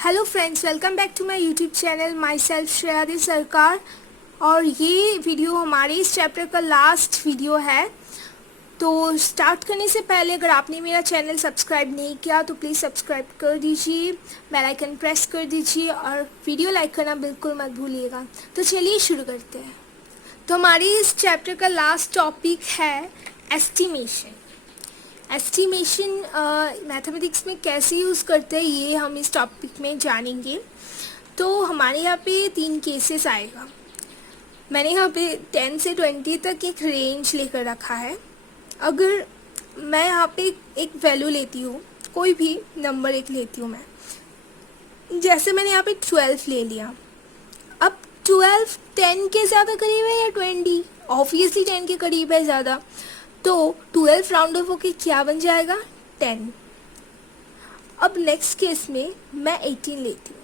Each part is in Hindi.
Hello friends, welcome back to my YouTube channel myself Shreya Sarkar. और ये वीडियो हमारे इस चैप्टर का लास्ट वीडियो है। तो स्टार्ट करने से पहले अगर आपने मेरा चैनल सब्सक्राइब नहीं किया तो प्लीज़ सब्सक्राइब कर दीजिए, बेल आइकन प्रेस कर दीजिए और वीडियो लाइक करना बिल्कुल मत भूलिएगा। तो चलिए शुरू करते हैं। तो हमारी इस चैप्टर का लास्ट टॉपिक है एस्टिमेशन। एस्टिमेशन मैथमेटिक्स में कैसे यूज़ करते हैं ये हम इस टॉपिक में जानेंगे। तो हमारे यहाँ पे 3 केसेस आएगा। मैंने यहाँ पे 10 से 20 तक एक रेंज लेकर रखा है। अगर मैं यहाँ पे एक वैल्यू लेती हूँ, कोई भी नंबर एक लेती हूँ मैं, जैसे मैंने यहाँ पे 12 ले लिया। अब 12 10 के ज़्यादा करीब है या 20? ऑब्वियसली 10 के करीब है ज़्यादा, तो 12 राउंड ऑफ होके क्या बन जाएगा? 10। अब नेक्स्ट केस में मैं 18 लेती हूँ।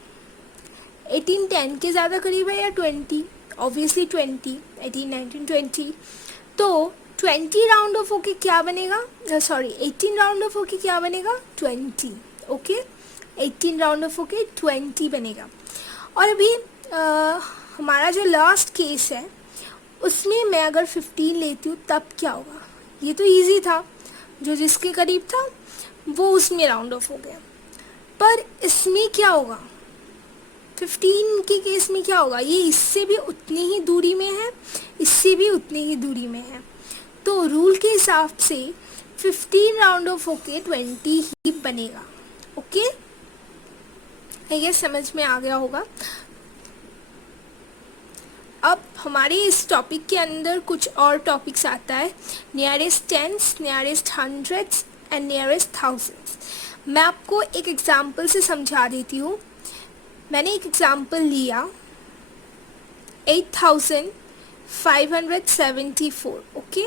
18 10 के ज़्यादा करीब है या 20? ऑब्वियसली 20। 18 19 20, तो 20 राउंड ऑफ होके क्या बनेगा? 18 राउंड ऑफ होके क्या बनेगा? 20। ओके, 18 राउंड ऑफ होके 20 बनेगा। और अभी हमारा जो लास्ट केस है उसमें मैं अगर 15 लेती हूँ तब क्या होगा? ये तो इजी था, जो जिसके करीब था वो उसमें राउंड ऑफ हो गया। पर इसमें क्या होगा? 15 के केस में क्या होगा? ये इससे भी उतनी ही दूरी में है, इससे भी उतनी ही दूरी में है। तो रूल के हिसाब से 15 राउंड ऑफ होके 20 ही बनेगा। ओके, ये समझ में आ गया होगा। अब हमारे इस टॉपिक के अंदर कुछ और टॉपिक्स आता है, nearest tense, nearest hundreds and nearest thousands. मैं आपको एक एग्जांपल से समझा देती हूँ। मैंने एक एग्जांपल लिया 8574। ओके,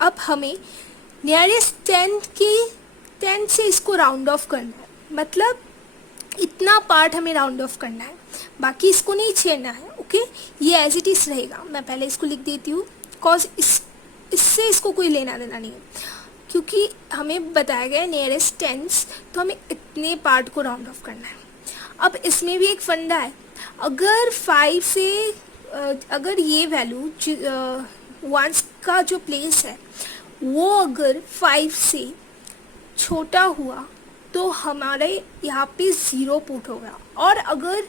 अब हमें नियरेस्ट 10 से इसको राउंड ऑफ करना है, मतलब इतना पार्ट हमें राउंड ऑफ करना है, बाकी इसको नहीं छेड़ना है। ओके, ये एज इट इज़ रहेगा। मैं पहले इसको लिख देती हूँ, कॉज इससे इसको कोई लेना देना नहीं है, क्योंकि हमें बताया गया है नियरेस्ट टेंस, तो हमें इतने पार्ट को राउंड ऑफ करना है। अब इसमें भी एक फंडा है, अगर 5 से अगर ये वैल्यू वंस का जो प्लेस है वो अगर 5 से छोटा हुआ तो हमारे यहाँ पे 0 पुट होगा, और अगर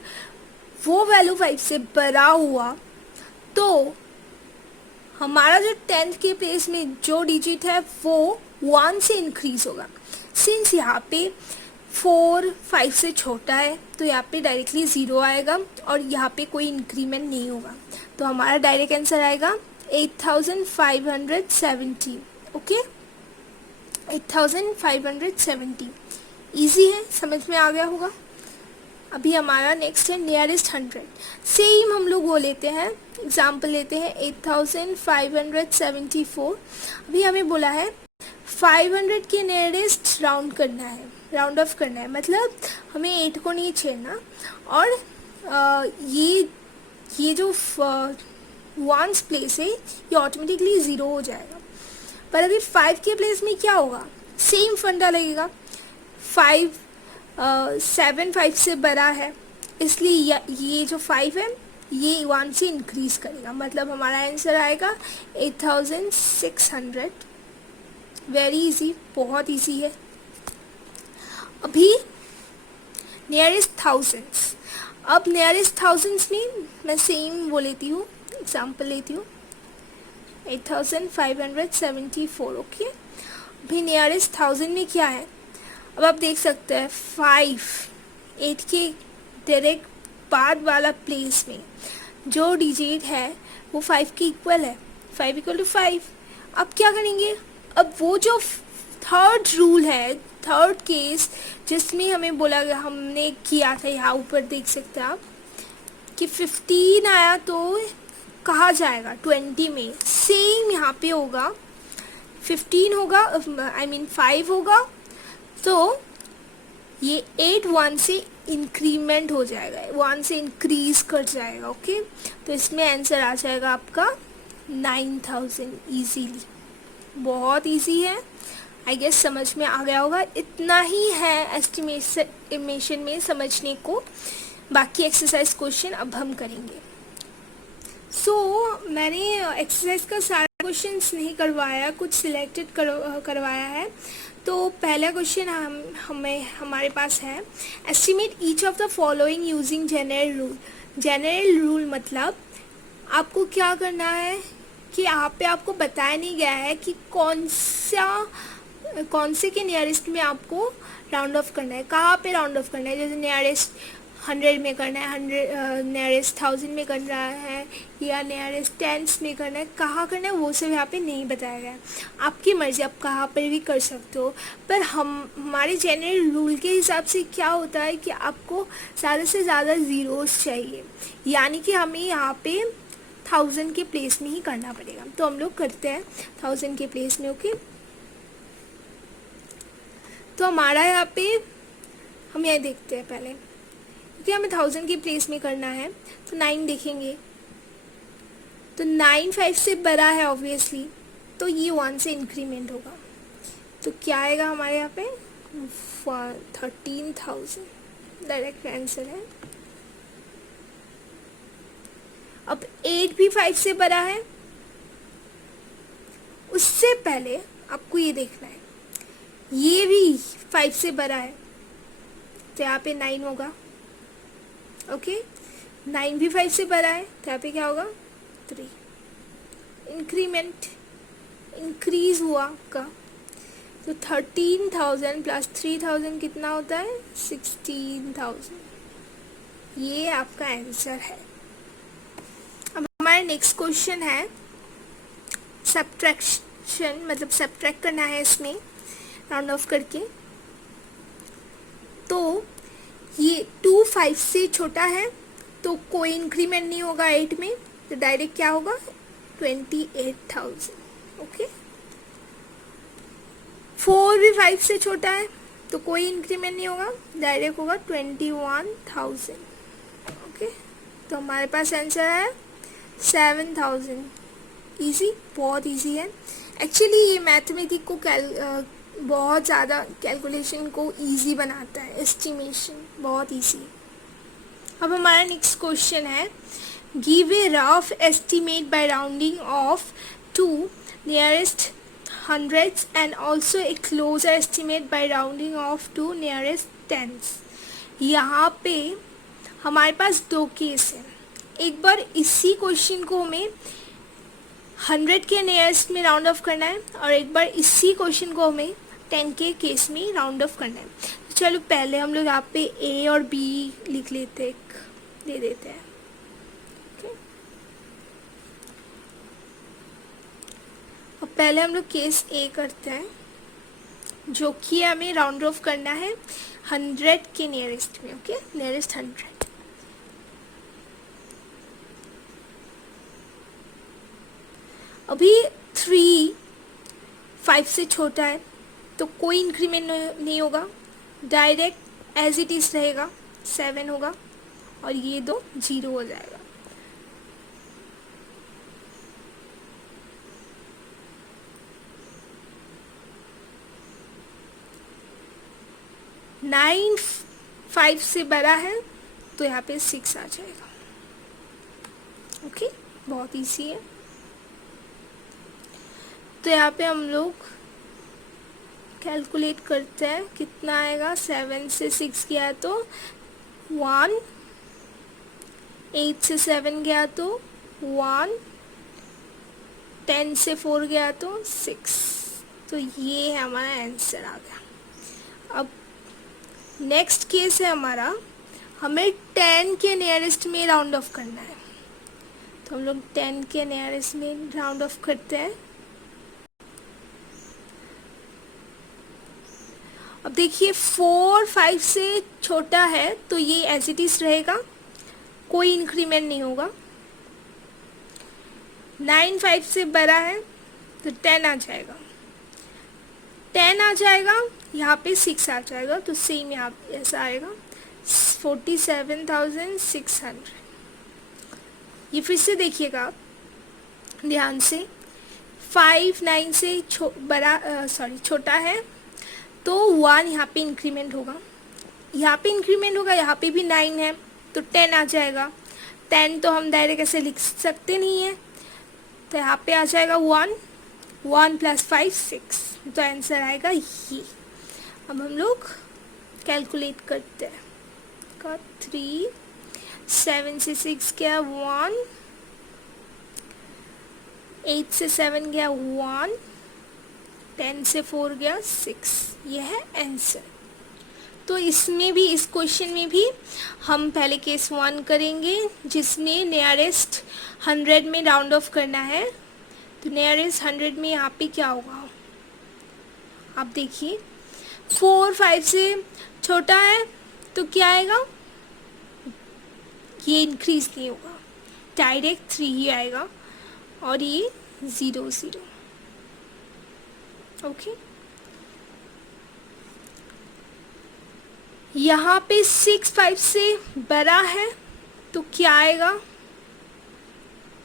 वो वैल्यू 5 से बड़ा हुआ तो हमारा जो 10th के प्लेस में जो डिजिट है वो 1 से इंक्रीज होगा। सिंस यहाँ पे 4 5 से छोटा है तो यहाँ पे डायरेक्टली 0 आएगा और यहाँ पे कोई इंक्रीमेंट नहीं होगा, तो हमारा डायरेक्ट आंसर आएगा 8570। ओके, 8570 इजी है, समझ में आ गया होगा। अभी हमारा नेक्स्ट है नियरेस्ट 100। सेम हम लोग वो लेते हैं, एग्जाम्पल लेते हैं 8574। अभी हमें बोला है 500 के नियरेस्ट राउंड करना है, राउंड ऑफ करना है, मतलब हमें 8 को नहीं छेड़ना, और ये जो वंस प्लेस है ये ऑटोमेटिकली 0 हो जाएगा। पर अभी 5 के प्लेस में क्या होगा? सेम फंडा लगेगा। 7 5 से बड़ा है, इसलिए ये जो 5 है ये 1 से इंक्रीज करेगा, मतलब हमारा आंसर आएगा 8600। वेरी इजी, बहुत इजी है। अभी नियरेस्ट थाउजेंड्स। अब नियरेस्ट थाउजेंड्स में मैं सेम वो लेती हूँ, एग्जाम्पल लेती हूँ 8574। ओके, अभी नियरेस्ट 1000 में क्या है? अब आप देख सकते हैं 8 के डायरेक्ट बाद वाला प्लेस में जो डिजिट है वो 5 के इक्वल है, 5 = 5। अब क्या करेंगे? अब वो जो थर्ड रूल है, थर्ड केस जिसमें हमें बोला गया, हमने किया था, यहाँ ऊपर देख सकते हैं आप कि 15 आया तो कहाँ जाएगा? 20 में। सेम यहाँ पे होगा, 15 होगा, 5 होगा, तो ये 8 1 से इंक्रीमेंट हो जाएगा, 1 से इंक्रीज कर जाएगा। ओके, तो इसमें आंसर आ जाएगा आपका 9000 इजीली। बहुत इजी है, आई गेस समझ में आ गया होगा, इतना ही है एस्टिमेशन में समझने को। बाकी एक्सरसाइज क्वेश्चन अब हम करेंगे। मैंने एक्सरसाइज का सारा क्वेश्चंस नहीं करवाया, कुछ सिलेक्टेड करवाया है। तो पहला क्वेश्चन हमारे पास है, estimate each of the following using general rule. General rule मतलब आपको क्या करना है कि यहाँ पे आपको बताया नहीं गया है कि कौन से के नियरेस्ट में आपको राउंड ऑफ करना है, कहाँ पे राउंड ऑफ करना है। जैसे नियरेस्ट 100 में करना है, 100 नियरेस्ट 1000 में कर रहा है, या नियरेस्ट टेंस में करना है, कहाँ करना है वो सब यहाँ पे नहीं बताया गया है। आपकी मर्ज़ी, आप कहाँ पर भी कर सकते हो। पर हमारे जनरल रूल के हिसाब से क्या होता है कि आपको ज़्यादा से ज़्यादा ज़ीरोस चाहिए, यानी कि हमें यहाँ पे 1000 के प्लेस में ही करना पड़ेगा। तो हम लोग करते हैं 1000 के प्लेस में। ओके, तो हमारा यहाँ पे हम यह देखते हैं पहले, क्योंकि हमें 1000 की प्लेस में करना है। तो 9 देखेंगे, तो 9 5 से बड़ा है ऑब्वियसली, तो ये 1 से इंक्रीमेंट होगा। तो क्या आएगा हमारे यहाँ पे 13,000, डायरेक्ट आंसर है। अब 8 भी 5 से बड़ा है, उससे पहले आपको ये देखना है ये भी 5 से बड़ा है, तो यहाँ पे 9 होगा। ओके, 9 भी 5 से बड़ा है, तो यहाँ पे क्या होगा 3। इंक्रीमेंट, इंक्रीज हुआ आपका। तो 13,000 प्लस 3,000 कितना होता है 16,000। ये आपका आंसर है। अब हमारा नेक्स्ट क्वेश्चन है सब्ट्रैक्शन, मतलब सब्ट्रैक्ट करना है इसमें राउंड ऑफ करके। तो ये 2 5 से छोटा है, तो कोई इंक्रीमेंट नहीं होगा 8 में, तो डायरेक्ट क्या होगा 28,000। ओके, 4 भी 5 से छोटा है, तो कोई इंक्रीमेंट नहीं होगा, डायरेक्ट होगा 21,000। ओके, तो हमारे पास आंसर है 7,000। इजी, बहुत इजी है एक्चुअली। ये मैथमेटिक को बहुत ज़्यादा कैलकुलेशन को इजी बनाता है, एस्टिमेशन बहुत इजी। अब हमारा नेक्स्ट क्वेश्चन है, give a rough estimate by rounding off to nearest hundreds and also a closer estimate by rounding off to nearest tens। यहाँ पे हमारे पास दो केस है। एक बार इसी क्वेश्चन को हमें 100 के नियरेस्ट में राउंड ऑफ करना है, और एक बार इसी क्वेश्चन को हमें 10 के केस में राउंड ऑफ करना है। तो चलो पहले हम लोग यहाँ पे A और B लिख लेते हैं, दे देते हैं। अब पहले हम लोग केस A करते हैं, जो कि हमें राउंड ऑफ करना है 100 के नियरेस्ट में। Okay, nearest 100। अभी 3 5 से छोटा है, तो कोई इंक्रीमेंट नहीं होगा, डायरेक्ट एज इट इज रहेगा, 7 होगा, और ये दो 0 हो जाएगा। नाइन 5 से बड़ा है, तो यहाँ पे 6 आ जाएगा। ओके, बहुत इजी है। तो यहाँ पे हम लोग कैलकुलेट करते हैं, कितना आएगा। 7 से 6 गया तो 1, 8 से 7 गया तो 1, 10 से 4 गया तो 6। तो ये है हमारा आंसर आ गया। अब नेक्स्ट केस है हमारा, हमें 10 के नियरेस्ट में राउंड ऑफ करना है। तो हम लोग 10 के नियरेस्ट में राउंड ऑफ करते हैं। अब देखिए 4 5 से छोटा है, तो ये एज इट इज रहेगा, कोई इंक्रीमेंट नहीं होगा। 9 5 से बड़ा है, तो 10 आ जाएगा, 10 आ जाएगा, यहाँ पे 6 आ जाएगा, तो सेम यहाँ ऐसा आएगा 47,600। ये फिर से देखिएगा ध्यान से, 5 9 से छोटा है, तो 1 यहाँ पे इंक्रीमेंट होगा, यहाँ पे इंक्रीमेंट होगा, यहाँ पे भी 9 है तो 10 आ जाएगा। 10 तो हम डायरेक्ट ऐसे लिख सकते नहीं है, तो यहाँ पे आ जाएगा 1, 1 + 5 6, तो आंसर आएगा ये। अब हम लोग कैलकुलेट करते हैं। 3, 7 से 6 गया 1, 8 से 7 गया 1, 10 से 4 गया 6, यह है आंसर। तो इसमें भी, इस क्वेश्चन में भी हम पहले केस 1 करेंगे जिसमें नियरेस्ट 100 में राउंड ऑफ करना है। तो नियरेस्ट 100 में यहाँ पे क्या होगा, आप देखिए 4 5 से छोटा है तो क्या आएगा, ये इंक्रीज नहीं होगा, डायरेक्ट 3 ही आएगा और ये 0 0। ओके, यहाँ पे 6 5 से बड़ा है तो क्या आएगा,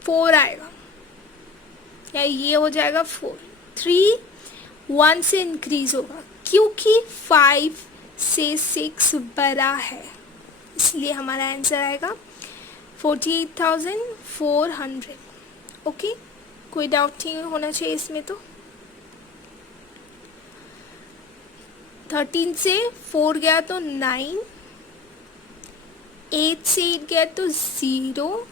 4 आएगा, या ये हो जाएगा 4। 3 1 से इंक्रीज होगा क्योंकि 5 से 6 बड़ा है, इसलिए हमारा आंसर आएगा 48,400। ओके, कोई डाउट नहीं होना चाहिए इसमें। तो 13 से 4 गया तो 9, 8 से 8 गया तो 0,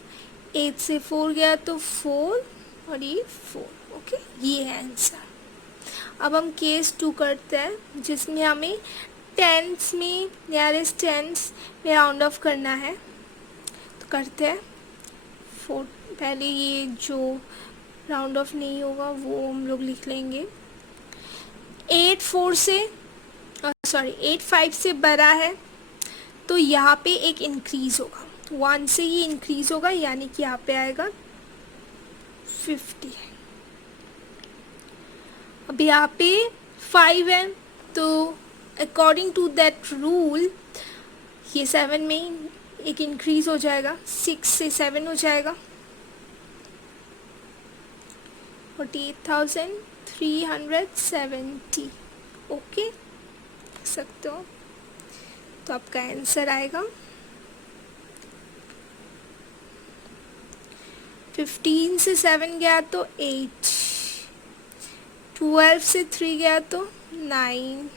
8 से 4 गया तो 4 और ये 4। ओके, ये है आंसर। अब हम केस 2 करते हैं जिसमें हमें टेंस में, नियरेस्ट टेंस में राउंड ऑफ करना है। तो करते हैं 4, पहले ये जो राउंड ऑफ नहीं होगा वो हम लोग लिख लेंगे। 8 5 से बड़ा है तो यहाँ पे एक इंक्रीज होगा, 1 से ही इंक्रीज होगा, यानी कि यहाँ पे आएगा 50। अब यहाँ पे 5 है तो अकॉर्डिंग टू दैट रूल ये 7 में एक इंक्रीज हो जाएगा, 6 से 7 हो जाएगा, 48,370। ओके, देख सकते हो। तो आपका आंसर आएगा 15 से 7 गया तो 8, 12 से 3 गया तो 9,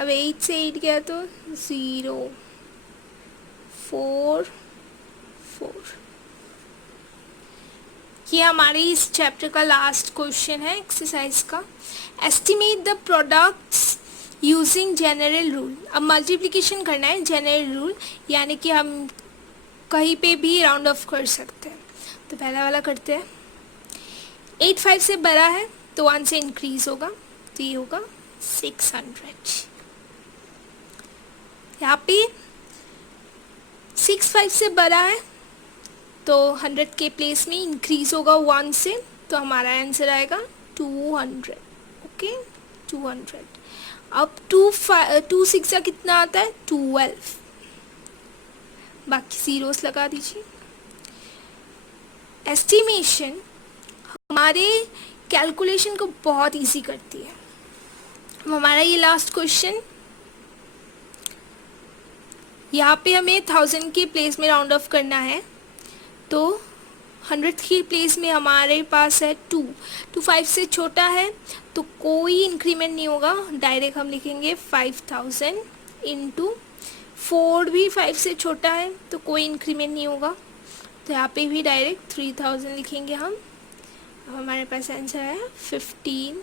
अब 8 से 8 गया तो 0, 4 4। ये हमारे इस चैप्टर का लास्ट क्वेश्चन है एक्सरसाइज का। Estimate the products using general rule. अब मल्टीप्लिकेशन करना है जनरल रूल, यानी कि हम कहीं पे भी राउंड ऑफ कर सकते हैं। तो पहला वाला करते हैं। 8 5 से बड़ा है तो 1 से इंक्रीज होगा, तो ये होगा 600। यहाँ पे 6 5 से बड़ा है तो 100 के प्लेस में इंक्रीज होगा 1 से, तो हमारा आंसर आएगा 200। ओके, 200। अब 2 6 का कितना आता है, 12, बाकी जीरोस लगा दीजिए। एस्टिमेशन हमारे कैलकुलेशन को बहुत इजी करती है। अब हमारा ये लास्ट क्वेश्चन, यहाँ पे हमें 1000 के प्लेस में राउंड ऑफ करना है, तो 100 की प्लेस में हमारे पास है 2 5 से छोटा है तो कोई इंक्रीमेंट नहीं होगा, डायरेक्ट हम लिखेंगे 5000 इंटू 4 भी 5 से छोटा है तो कोई इंक्रीमेंट नहीं होगा, तो यहाँ पे भी डायरेक्ट 3000 लिखेंगे हम। अब हमारे पास आंसर है 15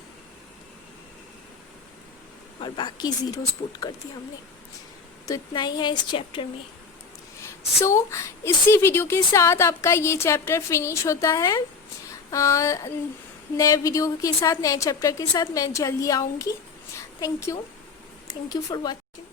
और बाकी जीरोस पुट कर दिए हमने। तो इतना ही है इस चैप्टर में। इसी वीडियो के साथ आपका ये चैप्टर फिनिश होता है। नए वीडियो के साथ, नए चैप्टर के साथ मैं जल्दी आऊँगी। Thank you for watching.